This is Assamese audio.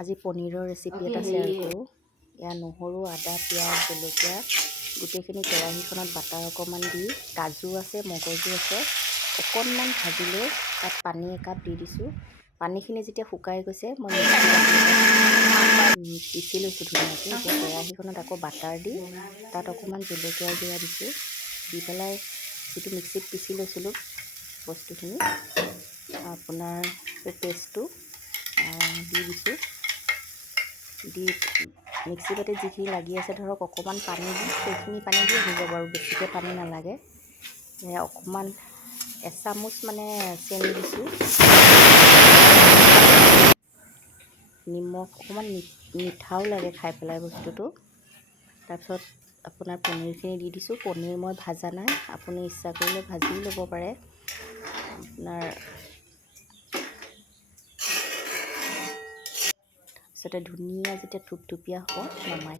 আজি পনীৰৰ ৰেচিপি এটা শ্বেয়াৰ কৰোঁ। এয়া নহৰু, আদা, পিঁয়াজ, জলকীয়া গোটেইখিনি কেৰাহীখনত বাটাৰ অকণমান দি, কাজু আছে, মগজু আছে, অকণমান ভাজি লৈ তাত পানী একাপ দি দিছোঁ। পানীখিনি যেতিয়া শুকাই গৈছে মই পিচি লৈছোঁ ধুনীয়াকৈ। এতিয়া কেৰাহীখনত আকৌ বাটাৰ দি তাত অকণমান জলকীয়া গুড়া দিছোঁ, দি পেলাই যিটো মিক্সিত পিচি লৈছিলোঁ বস্তুখিনি আপোনাৰ সেই পেষ্টটো দি দিছোঁ। দি মিক্সি বাতিত যিখিনি লাগি আছে ধৰক অকণমান পানী দি সেইখিনি পানী দি হৈ যাব আৰু বেছিকৈ পানী নালাগে। অকণমান এচামুচ মানে চেনি দিছোঁ, নিমখ অকণমান, মিঠাও লাগে খাই পেলাই বস্তুটো। তাৰপিছত আপোনাৰ পনীৰখিনি দি দিছোঁ। পনীৰ মই ভাজা নাই, আপুনি ইচ্ছা কৰিলে ভাজিও ল'ব পাৰে। আপোনাৰ তাৰপিছতে ধুনীয়া যেতিয়া থুপথুপীয়া হ'ব নমাই